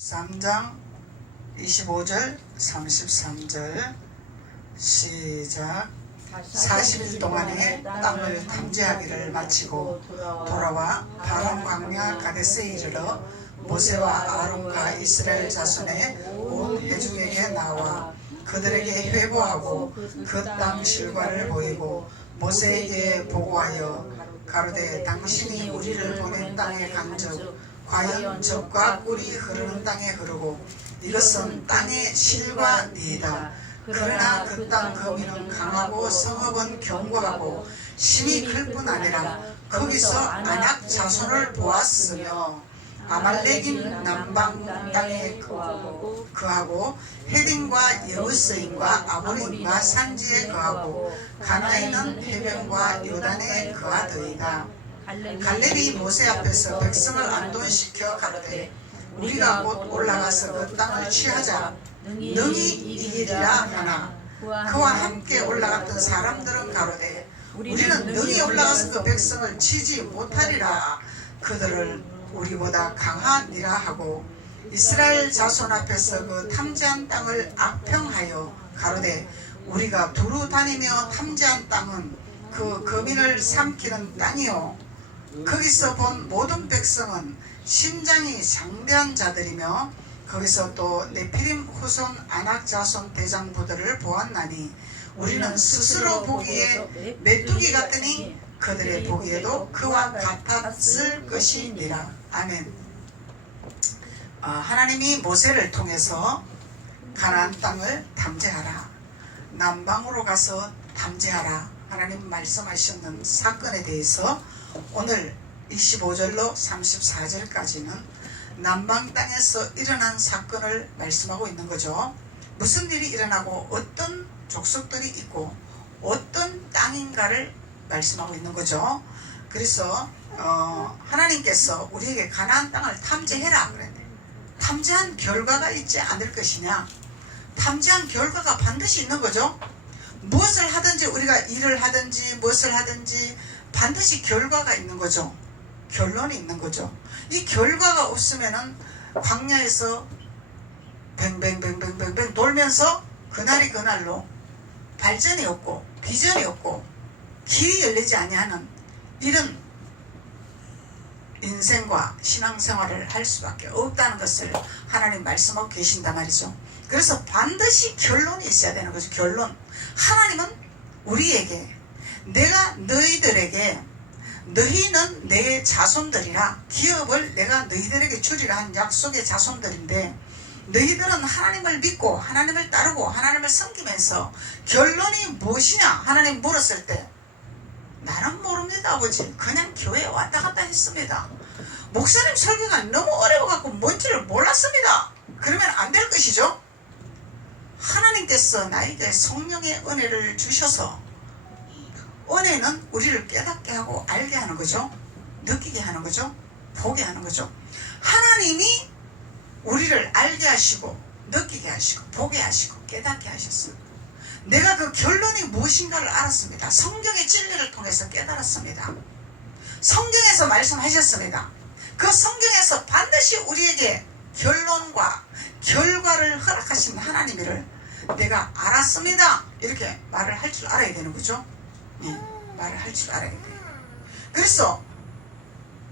3장 25절 33절 시작. 40일 동안에 땅을 탐지하기를 마치고 돌아와 파란 광야 가데스에 이르러 모세와 아론과 이스라엘 자손의 온 회중에게 나와 그들에게 회보하고 그 땅 실과를 보이고 모세에게 보고하여 가로되 당신이 우리를 보낸 땅의 강적 과연 젖과 꿀이 흐르는 땅에 흐르고 이것은 땅의 실과니이다. 그러나 그 땅 거민은 강하고 성읍은 견고하고 심이 클 뿐 아니라 거기서 안악 자손을 보았으며 아말렉인 남방 땅에 거하고 헤딘과 여부스인과 아모리인과 산지에 거하고 가나인은 해변과 요단에 거하더이다. 갈렙이 모세 앞에서 백성을 안돈시켜 가로되 우리가 곧 올라가서 그 땅을 취하자 능히 이기리라 하나 그와 함께 올라갔던 사람들은 가로되 우리는 능히 올라가서 그 백성을 치지 못하리라. 그들을 우리보다 강하니라 하고 이스라엘 자손 앞에서 그 탐지한 땅을 악평하여 가로되 우리가 두루 다니며 탐지한 땅은 그 거민을 삼키는 땅이요 거기서 본 모든 백성은 심장이 장대한 자들이며 거기서 또 네피림 후손 아낙 자손 대장부들을 보았나니 우리는 스스로 보기에 메뚜기 같으니 그들의 보기에도 그와 같았을 것이니라. 아멘. 하나님이 모세를 통해서 가나안 땅을 탐지하라, 남방으로 가서 탐지하라 하나님 말씀하셨는 사건에 대해서 오늘 25절로 34절까지는 남방 땅에서 일어난 사건을 말씀하고 있는 거죠. 무슨 일이 일어나고 어떤 족속들이 있고 어떤 땅인가를 말씀하고 있는 거죠. 그래서 하나님께서 우리에게 가나안 땅을 탐지해라 그랬는데 탐지한 결과가 있지 않을 것이냐? 탐지한 결과가 반드시 있는 거죠. 무엇을 하든지 우리가 일을 하든지 무엇을 하든지 반드시 결과가 있는 거죠. 결론이 있는 거죠. 이 결과가 없으면은 광야에서 뱅뱅뱅뱅뱅뱅 돌면서 그날이 그날로 발전이 없고 비전이 없고 길이 열리지 아니하는 이런 인생과 신앙생활을 할 수밖에 없다는 것을 하나님 말씀하고 계신단 말이죠. 그래서 반드시 결론이 있어야 되는 거죠. 결론. 하나님은 우리에게 내가 너희들에게 너희는 내 자손들이라 기업을 내가 너희들에게 주리라 한 약속의 자손들인데 너희들은 하나님을 믿고 하나님을 따르고 하나님을 섬기면서 결론이 무엇이냐 하나님 물었을 때 나는 모릅니다 아버지 그냥 교회에 왔다 갔다 했습니다. 목사님 설교가 너무 어려워갖고 뭔지를 몰랐습니다. 그러면 안 될 것이죠. 하나님께서 나에게 성령의 은혜를 주셔서 은혜는 우리를 깨닫게 하고 알게 하는 거죠. 느끼게 하는 거죠. 보게 하는 거죠. 하나님이 우리를 알게 하시고 느끼게 하시고 보게 하시고 깨닫게 하셨어요. 내가 그 결론이 무엇인가를 알았습니다. 성경의 진리를 통해서 깨달았습니다. 성경에서 말씀하셨습니다. 그 성경에서 반드시 우리에게 결론과 결과를 허락하신 하나님을 내가 알았습니다. 이렇게 말을 할 줄 알아야 되는 거죠. 말을 할 줄 알아야 돼요. 그래서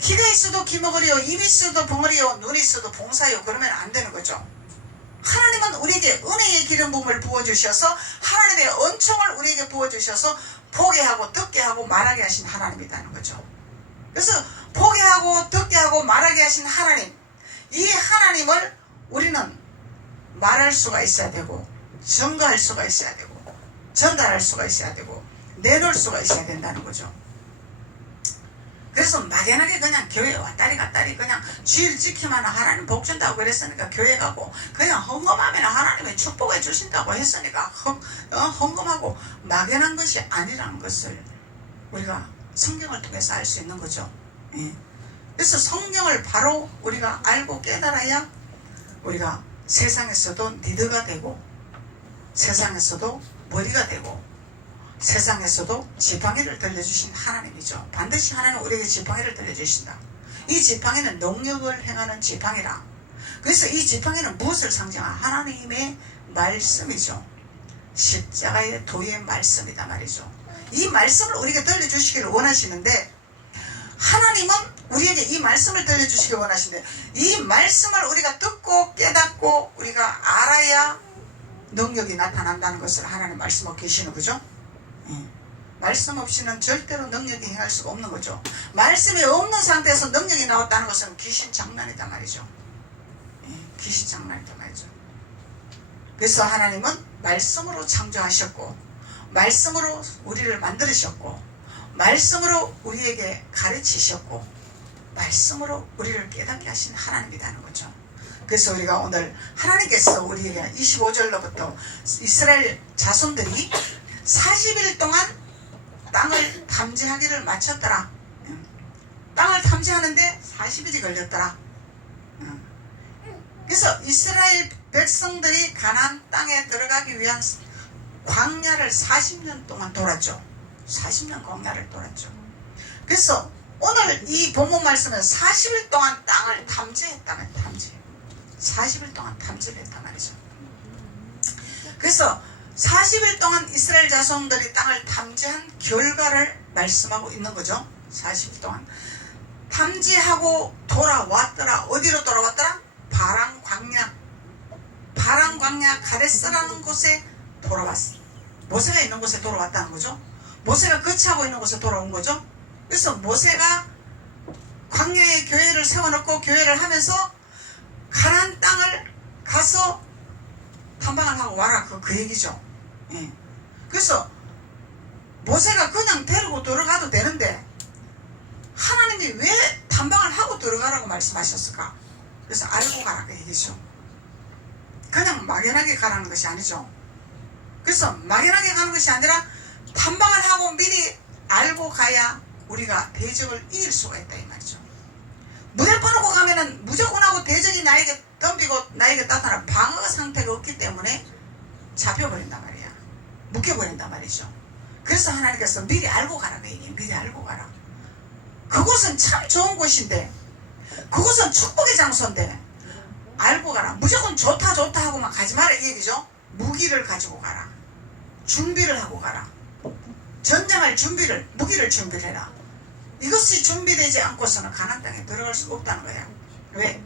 귀가 있어도 귀먹으리요 입이 있어도 벙어리요 눈이 있어도 봉사요 그러면 안 되는 거죠. 하나님은 우리에게 은혜의 기름 부음을 부어주셔서 하나님의 은총을 우리에게 부어주셔서 보게 하고 듣게 하고 말하게 하신 하나님이라는 거죠. 그래서 보게 하고 듣게 하고 말하게 하신 하나님, 이 하나님을 우리는 말할 수가 있어야 되고 증거할 수가 있어야 되고 전달할 수가 있어야 되고 내놓을 수가 있어야 된다는 거죠. 그래서 막연하게 그냥 교회 왔다리 갔다리 그냥 주일 지키면 하나님 복 준다고 그랬으니까 교회 가고 그냥 헌금하면 하나님이 축복해 주신다고 했으니까 헌금하고 막연한 것이 아니라는 것을 우리가 성경을 통해서 알 수 있는 거죠. 그래서 성경을 바로 우리가 알고 깨달아야 우리가 세상에서도 리더가 되고 세상에서도 머리가 되고 세상에서도 지팡이를 들려주신 하나님이죠. 반드시 하나님은 우리에게 지팡이를 들려주신다. 이 지팡이는 능력을 행하는 지팡이라. 그래서 이 지팡이는 무엇을 상징하냐? 하나님의 말씀이죠. 십자가의 도의 말씀이다 말이죠. 이 말씀을 우리에게 들려주시기를 원하시는데, 하나님은 우리에게 이 말씀을 들려주시기 원하시는데, 이 말씀을 우리가 듣고 깨닫고 우리가 알아야 능력이 나타난다는 것을 하나님 말씀하고 계시는 거죠. 말씀 없이는 절대로 능력이 행할 수가 없는 거죠. 말씀이 없는 상태에서 능력이 나왔다는 것은 귀신 장난이다 말이죠. 귀신 장난이다 말이죠. 그래서 하나님은 말씀으로 창조하셨고, 말씀으로 우리를 만드셨고, 말씀으로 우리에게 가르치셨고, 말씀으로 우리를 깨닫게 하신 하나님이라는 거죠. 그래서 우리가 오늘 하나님께서 우리에게 25절로부터 이스라엘 자손들이 40일 동안 땅을 탐지하기를 마쳤더라. 땅을 탐지하는데 40일이 걸렸더라. 그래서 이스라엘 백성들이 가나안 땅에 들어가기 위한 광야를 40년 동안 돌았죠. 40년 광야를 돌았죠. 그래서 오늘 이 본문 말씀은 40일 동안 땅을 탐지했다면, 40일 동안 탐지를 했단 말이죠. 그래서 40일 동안 이스라엘 자손들이 땅을 탐지한 결과를 말씀하고 있는 거죠. 40일 동안 탐지하고 돌아왔더라. 어디로 돌아왔더라? 바란 광야 가데스라는 곳에 돌아왔어. 모세가 있는 곳에 돌아왔다는 거죠. 모세가 거처하고 있는 곳에 돌아온 거죠. 그래서 모세가 광야에 교회를 세워놓고 교회를 하면서 가나안 땅을 가서 탐방을 하고 와라, 그 얘기죠. 그래서 모세가 그냥 데리고 들어가도 되는데 하나님이 왜 탐방을 하고 들어가라고 말씀하셨을까? 그래서 알고 가라, 그 얘기죠. 그냥 막연하게 가라는 것이 아니죠. 그래서 막연하게 가는 것이 아니라 탐방을 하고 미리 알고 가야 우리가 대적을 이길 수가 있다, 이 말이죠. 눈에 뻔하고 가면은 무조건 하고 대적이 나에게 덤비고 나에게 나타나 방어 상태가 없기 때문에 잡혀버린단 말이야. 묶여버린단 말이죠. 그래서 하나님께서 미리 알고 가라, 그 얘기예요. 미리 알고 가라. 그곳은 참 좋은 곳인데, 그곳은 축복의 장소인데 알고 가라. 무조건 좋다 하고만 가지 마라, 이 얘기죠. 무기를 가지고 가라. 준비를 하고 가라. 전쟁할 준비를, 무기를 준비해라. 이것이 준비되지 않고서는 가나안 땅에 들어갈 수가 없다는 거야. 왜?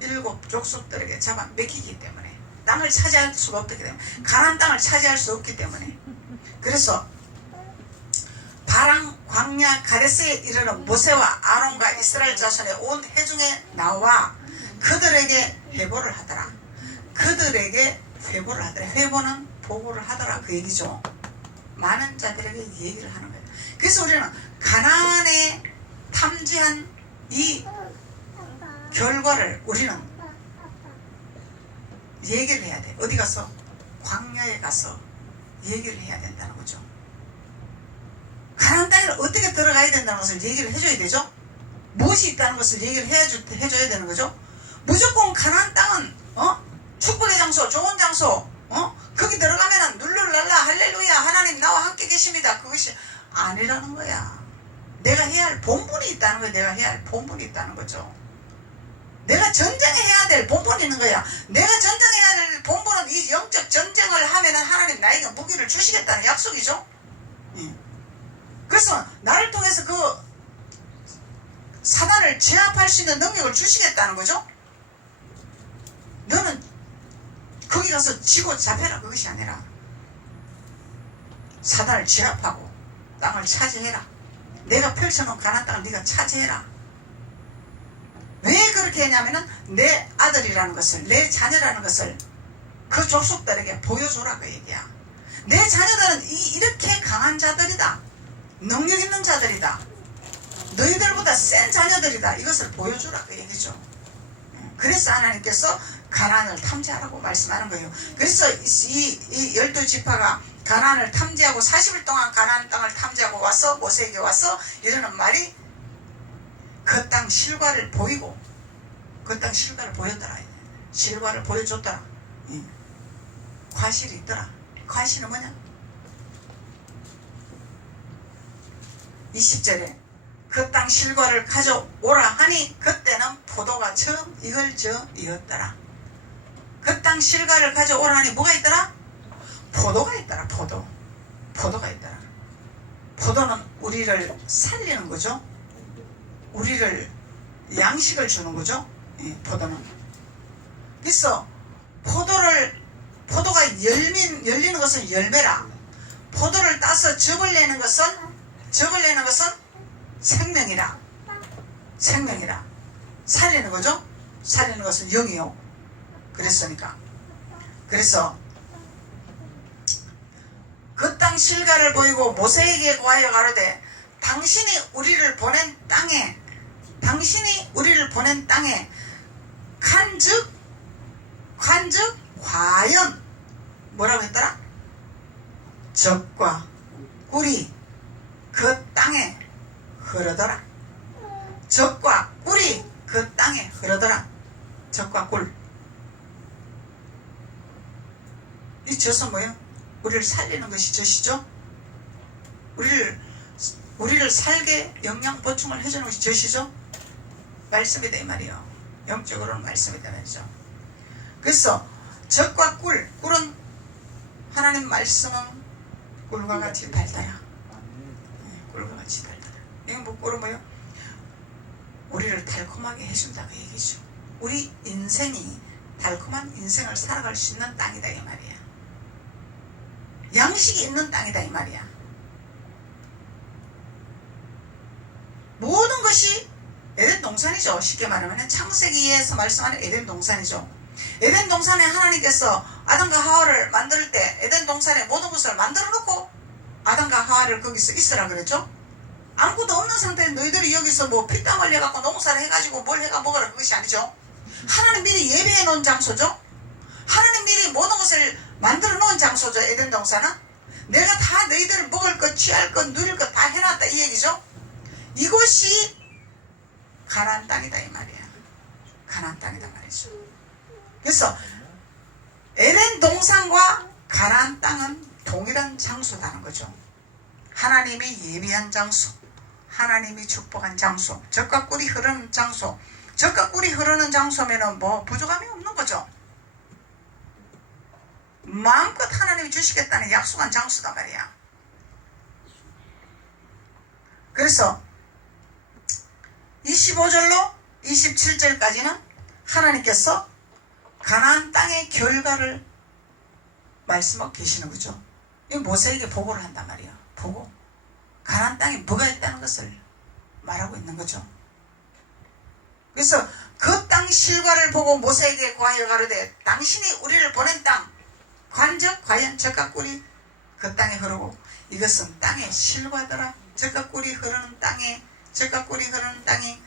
7 족속들에게 잡아 먹히기 때문에, 땅을 차지할 수가 없기 때문에, 가나안 땅을 차지할 수 없기 때문에. 그래서 바란 광야 가데스에 이르는 모세와 아론과 이스라엘 자손의 온 회중에 나와 그들에게 회보를 하더라. 그들에게 회보를 하더라. 회보는 보고를 하더라, 그 얘기죠. 많은 자들에게 얘기를 하는 거예요. 그래서 우리는 가나안에 탐지한 이 결과를 우리는 얘기를 해야 돼. 어디 가서? 광야에 가서 얘기를 해야 된다는 거죠. 가나안 땅에 어떻게 들어가야 된다는 것을 얘기를 해줘야 되죠. 무엇이 있다는 것을 얘기를 해줘야 되는 거죠. 무조건 가나안 땅은 축복의 장소, 좋은 장소, 거기 들어가면은 룰루랄라 할렐루야 하나님 나와 함께 계십니다, 그것이 아니라는 거야. 내가 해야 할 본분이 있다는 거야. 내가 해야 할 본분이 있다는 거죠. 내가 전쟁해야 될 본분이 있는 거야. 내가 전쟁해야 될 본분은 이 영적 전쟁을 하면은 하나님 나에게 무기를 주시겠다는 약속이죠. 그래서 나를 통해서 그 사단을 제압할 수 있는 능력을 주시겠다는 거죠. 너는 거기 가서 지고 잡혀라, 그것이 아니라 사단을 제압하고 땅을 차지해라. 내가 펼쳐놓은 가나안 땅을 네가 차지해라. 왜 그렇게 했냐면은 내 아들이라는 것을, 내 자녀라는 것을 그 족속들에게 보여줘라, 그 얘기야. 내 자녀들은 이렇게 강한 자들이다, 능력 있는 자들이다, 너희들보다 센 자녀들이다, 이것을 보여주라, 그 얘기죠. 그래서 하나님께서 가나안을 탐지하라고 말씀하는 거예요. 그래서 이 12지파가 가나안을 탐지하고 40일 동안 가나안 땅을 탐지하고 와서 모세에게 와서 이러는 말이, 그 땅 실과를 보이고, 그 땅 실과를 보였더라. 실과를 보여줬더라. 과실이 있더라. 과실은 뭐냐? 20절에 그 땅 실과를 가져오라 하니 그때는 포도가 처음 익을 즈음이었더라. 그 땅 실과를 가져오라 하니 뭐가 있더라? 포도가 있더라. 포도가 있더라. 포도는 우리를 살리는 거죠. 우리를 양식을 주는 거죠. 예, 포도는. 그래서 포도가 열리는 것은 열매라. 포도를 따서 즙을 내는 것은 생명이라. 살리는 거죠. 살리는 것은 영이요. 그래서 그 땅 실과를 보이고 모세에게 고하여 가로되 당신이 우리를 보낸 땅에 간즉 과연 뭐라고 했더라? 젖과 꿀이 그 땅에 흐르더라. 젖과 꿀이 그 땅에 흐르더라. 젖과 꿀. 이 젖은 뭐예요? 우리를 살리는 것이 젖이죠. 우리를 살게 영양 보충을 해주는 것이 젖이죠. 말씀이다 이 말이에요. 영적으로는 말씀이다 말이죠. 그래서 젖과 꿀은 하나님 말씀은 꿀과 같이 달달하. 꿀과 같이 달달하. 이건 뭐 꿀은 뭐예요? 우리를 달콤하게 해준다 그 얘기죠. 우리 인생이 달콤한 인생을 살아갈 수 있는 땅이다 이 말이야. 양식이 있는 땅이다 이 말이야. 모든 것이 에덴 동산이죠. 쉽게 말하면 창세기에서 말씀하는 에덴 동산이죠. 에덴 동산에 하나님께서 아담과 하와를 만들 때 에덴 동산에 모든 것을 만들어 놓고 아담과 하와를 거기서 있으라 그랬죠. 아무것도 없는 상태에 너희들이 여기서 뭐 피땀 흘려갖고 농사를 해가지고 뭘 해가 먹으라 그것이 아니죠. 하나님 미리 예배해 놓은 장소죠. 하나님 미리 모든 것을 만들어 놓은 장소죠. 에덴 동산은 내가 다 너희들을 먹을 것, 취할 것, 누릴 것 다 해놨다 이 얘기죠. 이곳이 가나안 땅이다 이 말이야. 가나안 땅이다 말이죠. 그래서 에덴 동산과 가나안 땅은 동일한 장소라는 거죠. 하나님이 예비한 장소, 하나님이 축복한 장소, 젖과 꿀이 흐르는 장소. 젖과 꿀이 흐르는 장소면은 뭐 부족함이 없는 거죠. 마음껏 하나님이 주시겠다는 약속한 장소다 말이야. 그래서 25절로 27절까지는 하나님께서 가나안 땅의 결과를 말씀하고 계시는 거죠. 이 모세에게 보고를 한단 말이야. 보고 가나안 땅에 뭐가 있다는 것을 말하고 있는 거죠. 그래서 그 땅 실과를 보고 모세에게 고하여 가로되 당신이 우리를 보낸 땅 관적 과연 젖과 꿀이 그 땅에 흐르고 이것은 땅의 실과더라. 젖과 꿀이 흐르는 땅에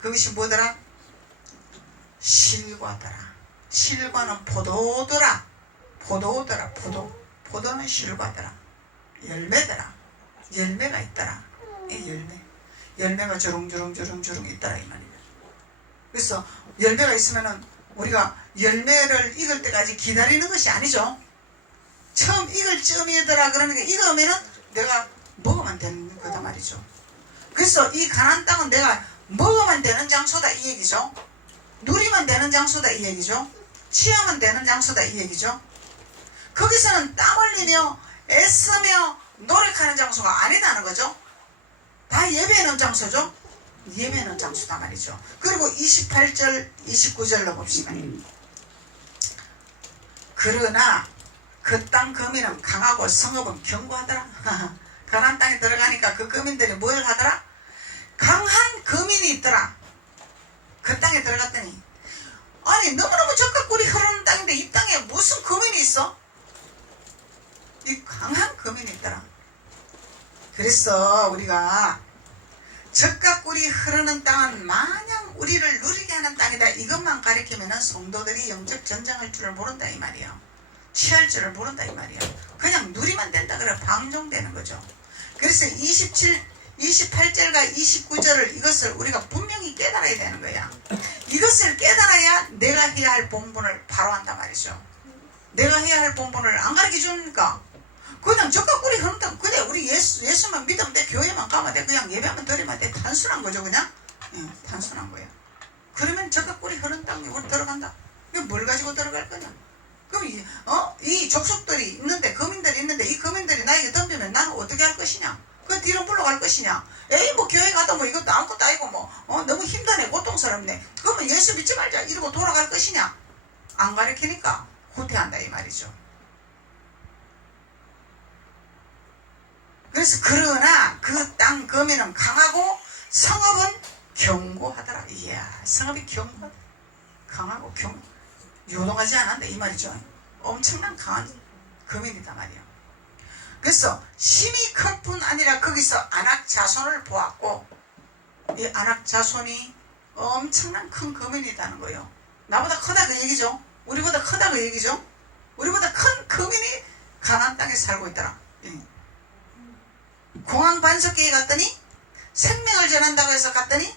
그것이 뭐더라? 실과더라. 실과는 포도더라. 포도는 실과더라. 열매더라. 열매가 있더라. 이 열매가 주렁주렁 있더라 이 말이야. 그래서 열매가 있으면은 우리가 열매를 익을 때까지 기다리는 것이 아니죠. 처음 익을 쯤이더라 그러니까 익으면은 내가 먹으면 되는 거다 말이죠. 그래서 이 가나안 땅은 내가 먹으면 되는 장소다 이 얘기죠. 누리면 되는 장소다 이 얘기죠. 취하면 되는 장소다 이 얘기죠. 거기서는 땀 흘리며 애쓰며 노력하는 장소가 아니다는 거죠. 다 예배하는 장소죠. 예배하는 장소다 말이죠. 그리고 28절 29절로 봅시다. 그러나 그 땅 거민은 강하고 성읍은 견고하더라. 가나안 땅에 들어가니까 그 거민들이 뭘 하더라? 강한 거민이 있더라. 그 땅에 들어갔더니 아니 너무너무 젖과 꿀이 흐르는 땅인데 이 땅에 무슨 거민이 있어? 이 강한 거민이 있더라. 그래서 우리가 젖과 꿀이 흐르는 땅은 마냥 우리를 누리게 하는 땅이다 이것만 가리키면은 성도들이 영적 전쟁할 줄을 모른다 이 말이야. 취할 줄을 모른다 이 말이야. 그냥 누리면 된다 그래 방종되는 거죠. 그래서 28절과 29절을 이것을 우리가 분명히 깨달아야 되는 거야. 이것을 깨달아야 내가 해야 할 본분을 바로 한단 말이죠. 내가 해야 할 본분을 안 가르쳐 주니까 그냥 적각구리 흐른다. 그래 우리 예수만 믿으면 돼. 교회만 가면 돼. 그냥 예배만 드리면 돼. 단순한 거죠 그냥. 단순한 거예요. 그러면 적각구리 흐른 땅에 우리 들어간다. 이거 뭘 가지고 들어갈 거냐. 그럼 이 족속들이 있는데 거민들이 있는데 이 거민들이 나에게 덤비면 나는 어떻게 할 것이냐. 그 뒤로 물러갈 것이냐. 에이 뭐 교회 가도 뭐 이것도 아무것도 아니고 뭐 너무 힘드네 고통스럽네. 그러면 예수 믿지 말자 이러고 돌아갈 것이냐. 안 가르치니까 후퇴한다 이 말이죠. 그래서 그러나 그 땅 거민은 강하고 성읍은 견고하더라. 이야 성읍이 강하고 요동하지 않았는데 이 말이죠. 엄청난 강한 거민이다 말이야. 그래서 심히 클 뿐 아니라 거기서 아낙 자손을 보았고 이 아낙 자손이 엄청난 큰 거민이라는 거예요. 나보다 크다 그 얘기죠. 우리보다 크다 그 얘기죠. 우리보다 큰 거민이 가나안 땅에 살고 있더라. 공항 반석기에 갔더니 생명을 전한다고 해서 갔더니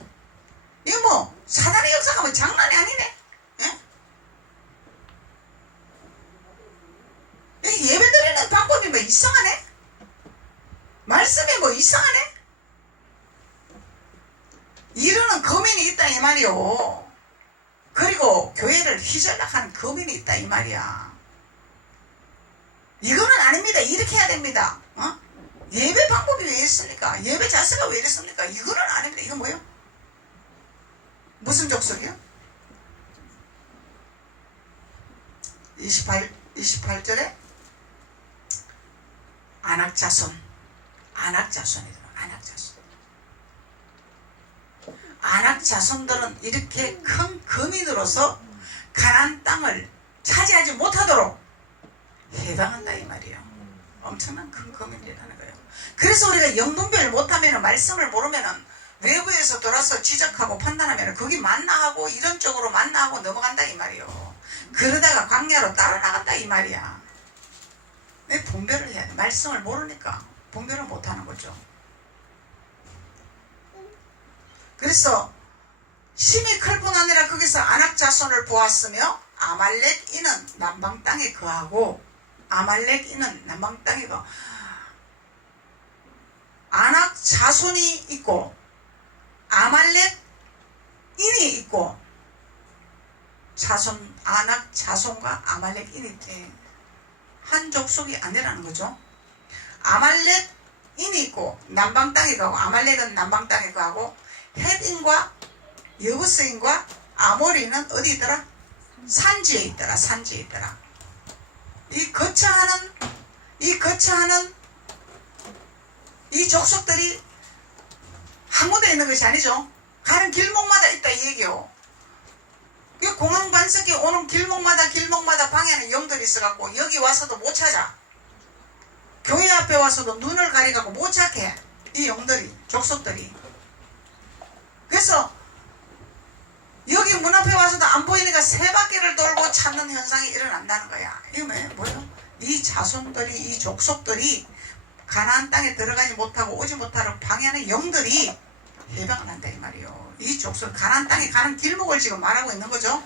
이거 뭐 사단의 역사가 뭐 장난이 아니네. 예배 드리는 방법이 뭐 이상하네. 말씀이 뭐 이상하네. 이러는 거민이 있다 이 말이요. 그리고 교회를 휘전락하는 거민이 있다 이 말이야. 이거는 아닙니다. 이렇게 해야 됩니다. 예배 방법이 왜 있습니까? 예배 자세가 왜 이랬습니까? 이거는 아닙니다. 이건 뭐예요? 무슨 족속이요? 28절에 아낙자손이더라. 아낙자손들은 이렇게 큰 거민으로서 가나안 땅을 차지하지 못하도록 해방한다 이 말이에요. 엄청난 큰 거민이라는 거예요. 그래서 우리가 영분별을 못하면 말씀을 모르면 외부에서 돌아서 지적하고 판단하면 거기 맞나 하고 이런 쪽으로 맞나 하고 넘어간다 이 말이에요. 그러다가 광야로 따라 나간다 이 말이야. 왜 분별을 해야 돼? 말씀을 모르니까 분별을 못하는 거죠. 그래서 심히 클 뿐 아니라 거기서 아낙 자손을 보았으며 아말렉 이는 남방 땅에 거하고 아낙 자손이 있고 아말렉 인이 있고 아낙 자손과 아말렉 인이 한 족속이 아니라는 거죠. 아말렉 인이 있고 남방 땅에 가고 아말렉은 남방 땅에 가고 헷인과 여부스인과 아모리는 어디 있더라? 산지에 있더라. 이 거처하는 이 족속들이 한 군데 있는 것이 아니죠. 가는 길목마다 있다 이 얘기요. 공항 반석에 오는 길목마다 방에는 영들이 있어갖고 여기 와서도 못 찾아. 교회 앞에 와서도 눈을 가리갖고 못 찾게 이 영들이 족속들이. 그래서 여기 문 앞에 와서도 안 보이니까 세 바퀴를 돌고 찾는 현상이 일어난다는 거야. 이게 뭐예요? 이 자손들이 이 족속들이 가나안 땅에 들어가지 못하고 오지 못하는 방해하는 영들이 해방을 한다 이 말이에요. 이 족속 가나안 땅에 가는 길목을 지금 말하고 있는 거죠.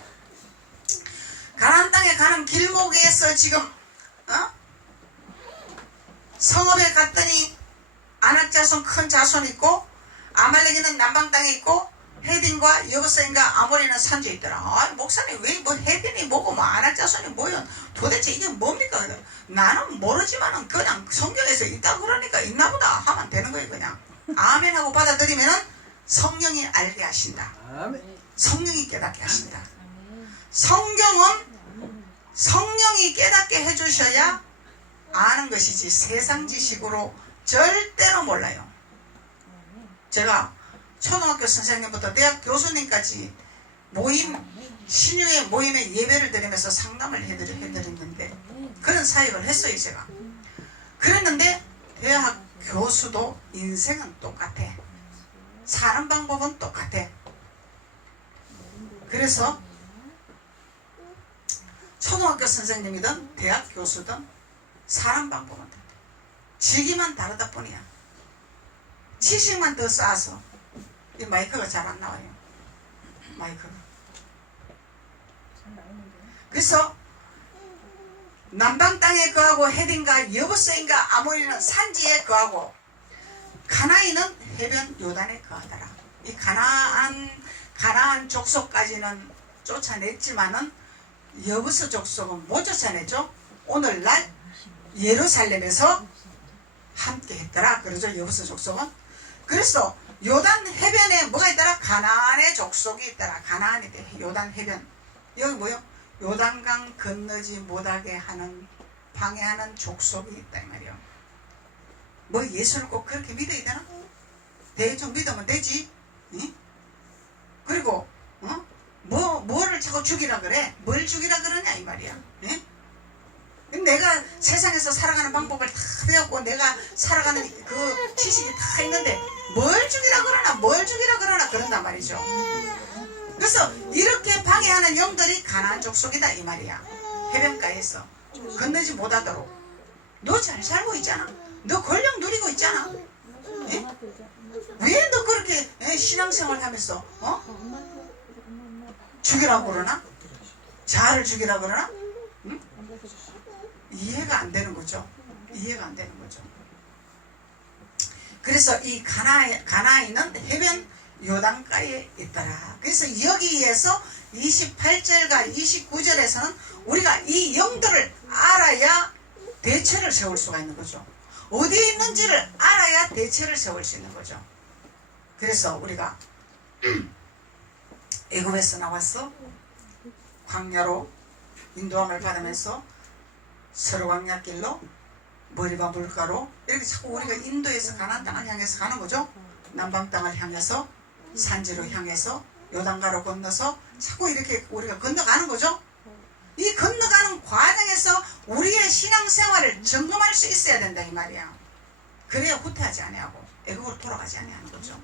가나안 땅에 가는 길목에서 지금 성읍에 갔더니 아낙 자손 큰 자손 있고 아말렉이는 남방 땅에 있고 헤딘과 여부스인과 아모리는 산지에 있더라. 목사님 왜 뭐 헤딘이 뭐고 뭐 아낙 자손이 뭐요? 도대체 이게 뭡니까? 나는 모르지만은 그냥 성경에서 있다 그러니까 있나보다 하면 되는 거예요. 그냥 아멘 하고 받아들이면은 성령이 알게 하신다. 성령이 깨닫게 하신다. 성경은 성령이 깨닫게 해주셔야 아는 것이지 세상 지식으로 절대로 몰라요. 제가 초등학교 선생님부터 대학 교수님까지 신유의 모임에 예배를 드리면서 상담을 해드렸는데 그런 사역을 했어요 제가. 그랬는데 대학 교수도 인생은 똑같아. 사는 방법은 똑같아. 그래서 초등학교 선생님이든 대학 교수든 사는 방법은 똑같아. 직위만 다르다 뿐이야. 지식만 더 쌓아서. 이 마이크가 잘 안 나와요. 마이크가. 그래서 남방 땅에 거하고 헤딘과 여부스인과 아모리는 산지에 거하고 가나안은 해변 요단에 거하더라. 이 가나안 족속까지는 쫓아냈지만은 여부스 족속은 못 쫓아냈죠. 오늘날 예루살렘에서 함께 했더라. 그러죠. 여부스 족속은. 그래서 요단 해변에 뭐가 있더라? 가나안의 족속이 있더라. 가나안이 요단 해변. 여기 뭐요? 요단강 건너지 못하게 하는 방해하는 족속이 있다 이 말이요. 뭐 예수를 꼭 그렇게 믿어야 되나? 대충 믿으면 되지. 응? 그리고 뭐를 자꾸 죽이라 그래? 뭘 죽이라 그러냐 이 말이야. 응? 내가 세상에서 살아가는 방법을 다 배웠고 내가 살아가는 그 지식이 다 있는데 뭘 죽이라 그러나 그런단 말이죠. 그래서 이렇게 방해하는 영들이 가나안 족속이다 이 말이야. 해변가에서 건너지 못하도록. 너 잘 살고 있잖아. 너 권력 누리고 있잖아. 예? 왜 너 그렇게 신앙생활 하면서 죽이라고 그러나? 자아를 죽이라고 그러나? 응? 이해가 안 되는 거죠. 이해가 안 되는 거죠. 그래서 이 가나안은 해변 요단가에 있더라. 그래서 여기에서 28절과 29절에서는 우리가 이 영들을 알아야 대체를 세울 수가 있는 거죠. 어디에 있는지를 알아야 대체를 세울 수 있는 거죠. 그래서 우리가 애굽에서 나와서 광야로 인도함을 받으면서 서로광야길로 머리바 물가로 이렇게 자꾸 우리가 인도에서 가나안 땅을 향해서 가는 거죠. 남방 땅을 향해서 산지로 향해서 요단가로 건너서 자꾸 이렇게 우리가 건너가는 거죠. 이 건너가는 과정에서 우리의 신앙생활을 점검할 수 있어야 된다 이 말이야. 그래야 후퇴하지 아니하고 애굽으로 돌아가지 아니하는 거죠.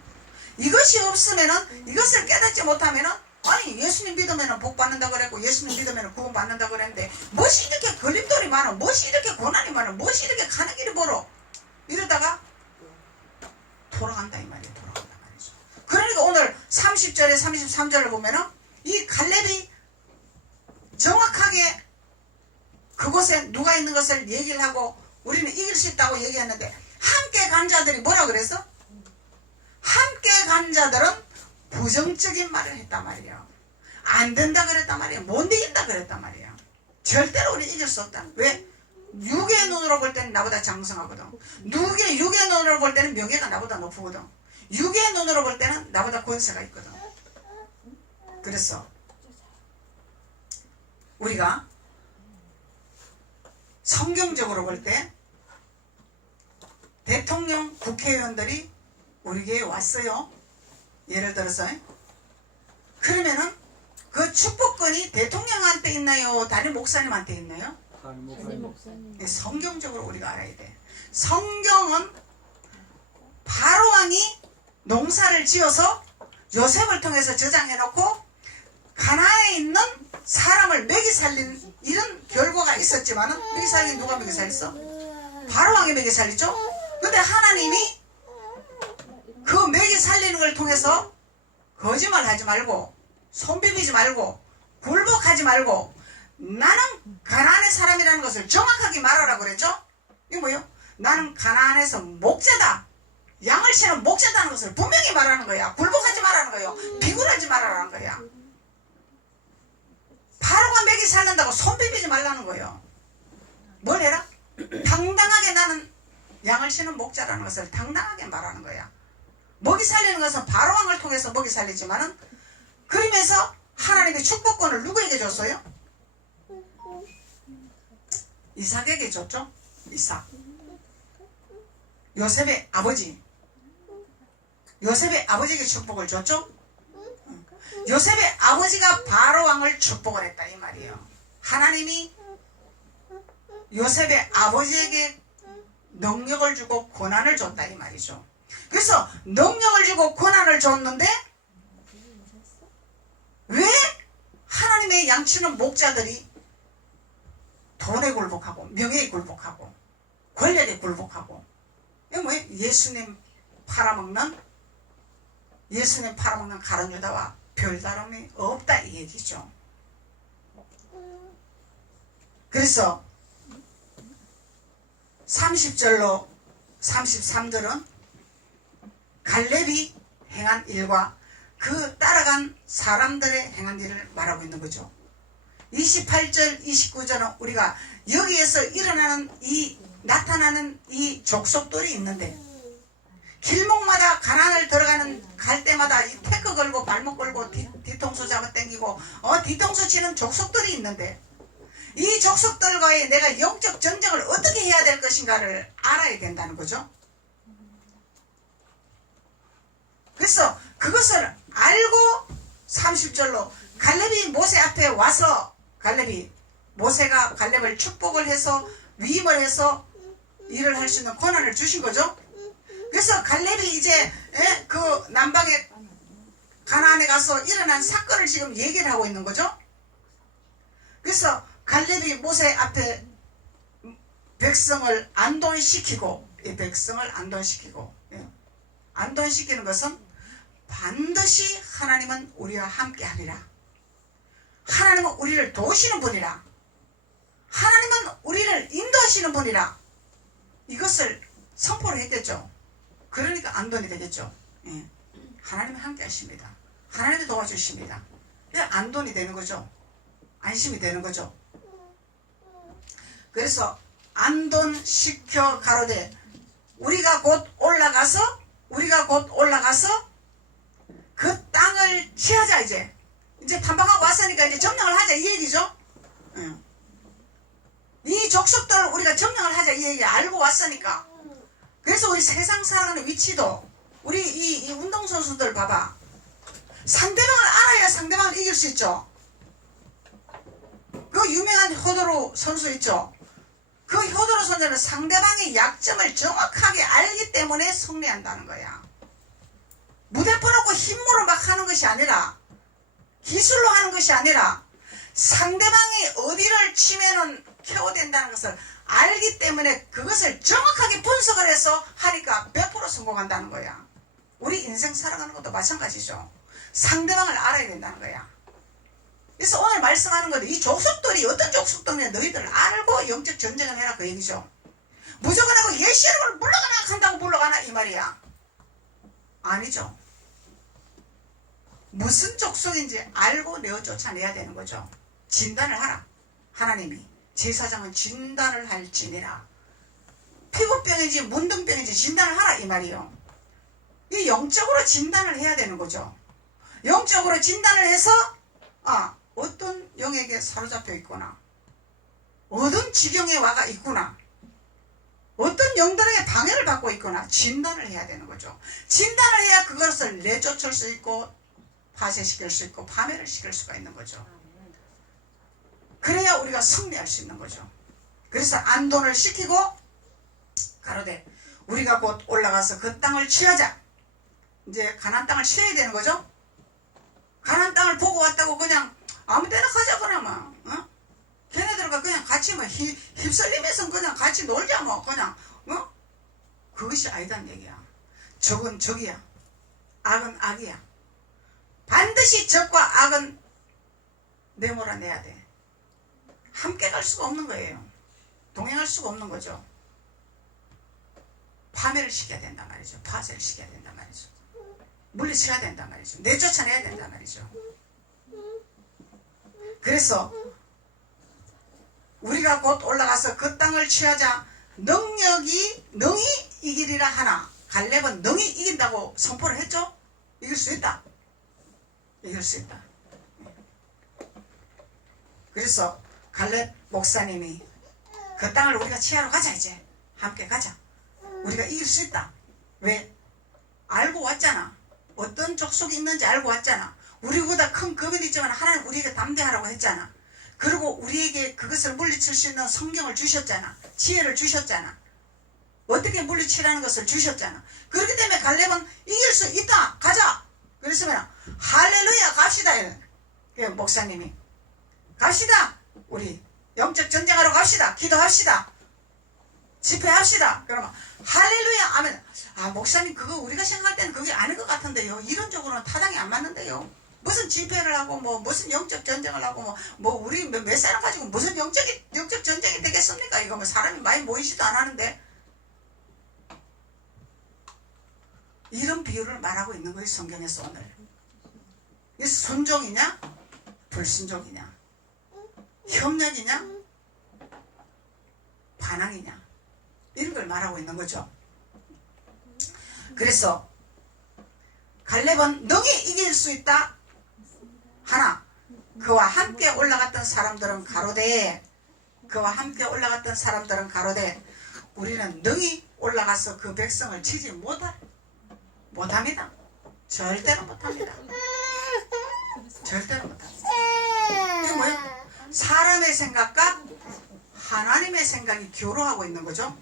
이것이 없으면은, 이것을 깨닫지 못하면은, 아니 예수님 믿으면 복 받는다 그랬고 예수님 믿으면 구원 받는다 그랬는데 무엇이 이렇게 걸림돌이 많아, 무엇이 이렇게 고난이 많아, 무엇이 이렇게 가는 길이 멀어, 이러다가 돌아간다 이 말이에요. 돌아간다 말이죠. 그러니까 오늘 30절에 33절을 보면은 이 갈렙이 정확하게 그곳에 누가 있는 것을 얘기를 하고 우리는 이길 수 있다고 얘기했는데, 함께 간 자들이 뭐라 그랬어? 함께 간 자들은 부정적인 말을 했단 말이에요. 안 된다 그랬단 말이에요. 못 이긴다 그랬단 말이에요. 절대로 우리 이길 수 없다. 왜? 육의 눈으로 볼 때는 나보다 장성하거든. 육의 눈으로 볼 때는 명예가 나보다 높거든. 육의 눈으로 볼 때는 나보다 권세가 있거든. 그래서 우리가 성경적으로 볼 때 대통령, 국회의원들이 우리에게 왔어요. 예를 들어서 그러면은 그 축복권이 대통령한테 있나요? 다른 목사님한테 있나요? 성경적으로 우리가 알아야 돼. 성경은 바로왕이 농사를 지어서 요셉을 통해서 저장해놓고 가나안에 있는 사람을 먹이 살린 이런 결과가 있었지만은, 먹이 살린 누가 먹이 살렸어? 바로왕이 먹이 살렸죠? 근데 하나님이 그 먹이 살리는 걸 통해서 거짓말 하지 말고, 손 비비지 말고, 굴복하지 말고, 나는 가나안의 사람이라는 것을 정확하게 말하라고 그랬죠? 이게 뭐예요? 나는 가나안에서 목자다, 양을 치는 목자다는 것을 분명히 말하는 거야. 굴복하지 말라는 거예요. 비굴하지 말라는 거야. 바로가 먹이 살린다고 손 비비지 말라는 거예요. 뭘 해라? 당당하게 나는 양을 치는 목자라는 것을 당당하게 말하는 거야. 먹이 살리는 것은 바로왕을 통해서 먹이 살리지만은, 그러면서 하나님의 축복권을 누구에게 줬어요? 이삭에게 줬죠. 이삭. 요셉의 아버지. 요셉의 아버지에게 축복을 줬죠. 요셉의 아버지가 바로왕을 축복을 했다 이 말이에요. 하나님이 요셉의 아버지에게 능력을 주고 고난을 줬다 이 말이죠. 그래서 능력을 주고 고난을 줬는데 왜 하나님의 양치는 목자들이 돈에 굴복하고 명예에 굴복하고 권력에 굴복하고, 이게 뭐예요? 예수님 팔아먹는 가룟 유다와 별다름이 없다 이 얘기죠. 그래서 30절로 33절은 갈렙이 행한 일과 그 따라간 사람들의 행한 일을 말하고 있는 거죠. 28절 29절은 우리가 여기에서 일어나는 나타나는 이 족속들이 있는데, 길목마다 가난을 갈 때마다 이 태크 걸고 발목 걸고 뒤통수 잡아 당기고 뒤통수 치는 족속들이 있는데, 이 족속들과의 내가 영적 전쟁을 어떻게 해야 될 것인가를 알아야 된다는 거죠. 그래서 그것을 알고 30절로 갈렙이 모세 앞에 와서 모세가 갈렙을 축복을 해서 위임을 해서 일을 할 수 있는 권한을 주신 거죠. 그래서 갈렙이 이제 그 남방의 가나안에 가서 일어난 사건을 지금 얘기를 하고 있는 거죠. 그래서 갈렙이 모세 앞에 백성을 안동시키고, 안동시키는 것은 반드시 하나님은 우리와 함께 하리라, 하나님은 우리를 도우시는 분이라, 하나님은 우리를 인도하시는 분이라, 이것을 선포를 했겠죠. 그러니까 안돈이 되겠죠. 예. 하나님은 함께 하십니다. 하나님이 도와주십니다. 안돈이 되는 거죠. 안심이 되는 거죠. 그래서 안돈시켜 가로되 우리가 곧 올라가서 그 땅을 취하자. 이제 탐방하고 왔으니까 이제 점령을 하자, 이 얘기죠. 이 족속들을 우리가 점령을 하자, 이 얘기 알고 왔으니까. 그래서 우리 세상 살아가는 위치도, 우리 이 운동선수들 봐봐, 상대방을 알아야 상대방을 이길 수 있죠. 그 유명한 효도로 선수 있죠. 그 효도로 선수는 상대방의 약점을 정확하게 알기 때문에 승리한다는 거야. 무대 퍼놓고 힘으로 막 하는 것이 아니라, 기술로 하는 것이 아니라, 상대방이 어디를 치면은 KO 된다는 것을 알기 때문에 그것을 정확하게 분석을 해서 하니까 100% 성공한다는 거야. 우리 인생 살아가는 것도 마찬가지죠. 상대방을 알아야 된다는 거야. 그래서 오늘 말씀하는 것도 이 족속들이 어떤 족속들이냐, 너희들을 알고 영적 전쟁을 해라, 그 얘기죠. 무조건 하고 예수 이름을 물러가나 한다고 물러가나 이 말이야. 아니죠. 무슨 족속인지 알고 내어 쫓아내야 되는 거죠. 진단을 하라. 하나님이 제사장은 진단을 할지니라. 피부병인지 문둥병인지 진단을 하라, 이 말이요. 이 영적으로 진단을 해야 되는 거죠. 영적으로 진단을 해서 어떤 영에게 사로잡혀 있구나, 어떤 지경에 와가 있구나, 어떤 영들에게 방해를 받고 있구나, 진단을 해야 되는 거죠. 진단을 해야 그것을 내쫓을 수 있고 파쇄시킬 수 있고 파멸을 시킬 수가 있는 거죠. 그래야 우리가 승리할 수 있는 거죠. 그래서 안돈을 시키고 가로되 우리가 곧 올라가서 그 땅을 취하자. 이제 가나안 땅을 취해야 되는 거죠. 가나안 땅을 보고 왔다고 그냥 아무 데나 가자 그러면, 걔네들과 그냥 같이 휩쓸리면서 그냥 같이 놀자 그냥, 그것이 아니란 얘기야. 적은 적이야, 악은 악이야. 반드시 적과 악은 내몰아내야 돼. 함께 갈 수가 없는 거예요. 동행할 수가 없는 거죠. 파멸을 시켜야 된단 말이죠. 파쇄를 시켜야 된단 말이죠. 물리쳐야 된단 말이죠. 내쫓아내야 된단 말이죠. 그래서 우리가 곧 올라가서 그 땅을 취하자. 능히 이기리라 하나. 갈렙은 능히 이긴다고 선포를 했죠. 이길 수 있다. 이길 수 있다. 그래서 갈렙 목사님이 그 땅을 우리가 취하러 가자. 이제 함께 가자. 우리가 이길 수 있다. 왜? 알고 왔잖아. 어떤 족속이 있는지 알고 왔잖아. 우리보다 큰 겁은 있지만 하나님 우리에게 담대하라고 했잖아. 그리고 우리에게 그것을 물리칠 수 있는 성경을 주셨잖아. 지혜를 주셨잖아. 어떻게 물리치라는 것을 주셨잖아. 그렇기 때문에 갈렙은 이길 수 있다. 가자. 그랬으면 할렐루야 갑시다. 목사님이 갑시다. 우리 영적 전쟁하러 갑시다. 기도합시다. 집회합시다. 그러면 할렐루야 하면 목사님 그거 우리가 생각할 때는 그게 아닌 것 같은데요. 이론적으로는 타당이 안 맞는데요. 무슨 집회를 하고 뭐 무슨 영적 전쟁을 하고 뭐 우리 몇 사람 가지고 무슨 영적 전쟁이 되겠습니까? 이거 뭐 사람이 많이 모이지도 않았는데 이런 비유를 말하고 있는 거예요. 성경에서 오늘. 이게 순종이냐 불순종이냐 협력이냐 반항이냐 이런 걸 말하고 있는 거죠. 그래서 갈렙은 능히 이길 수 있다 하나 그와 함께 올라갔던 사람들은 가로되 우리는 능히 올라가서 그 백성을 치지 못합니다. 절대로 못합니다. 절대로 못합니다. 이게 뭐예요? 사람의 생각과 하나님의 생각이 교류하고 있는 거죠.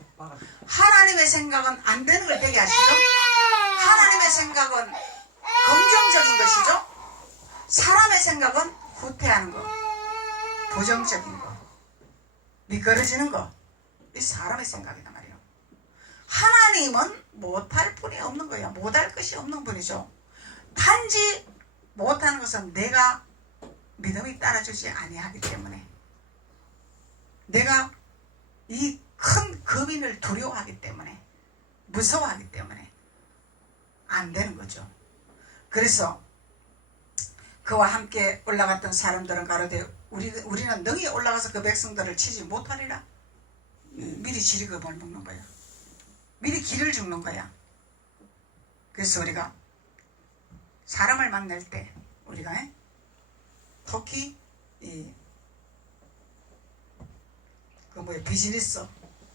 하나님의 생각은 안 되는 걸 되게 하시죠. 하나님의 생각은 긍정적인 것이죠. 사람의 생각은 후퇴하는 거, 부정적인 거, 미끄러지는 거. 이 사람의 생각이단 말이에요. 하나님은 못할 분이 없는 거야. 못할 것이 없는 분이죠. 단지 못하는 것은 내가 믿음이 따라주지 아니하기 때문에, 내가 이 큰 거민을 두려워하기 때문에, 무서워하기 때문에 안 되는 거죠. 그래서 그와 함께 올라갔던 사람들은 가로되 우리는 능히 올라가서 그 백성들을 치지 못하리라. 미리 지리급을 먹는 거야. 미리 기를 죽는 거야. 그래서 우리가 사람을 만날 때 우리가 특히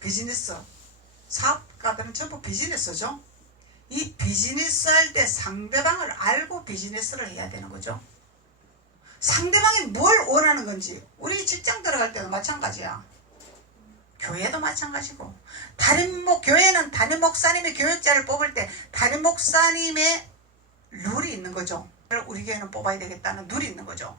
비즈니스 사업가들은 전부 비즈니스죠. 이 비즈니스 할 때 상대방을 알고 비즈니스를 해야 되는 거죠. 상대방이 뭘 원하는 건지. 우리 직장 들어갈 때도 마찬가지야. 교회도 마찬가지고. 교회는 담임 목사님이 교육자를 뽑을 때 담임 목사님의 룰이 있는 거죠. 우리 교회는 뽑아야 되겠다는 룰이 있는 거죠.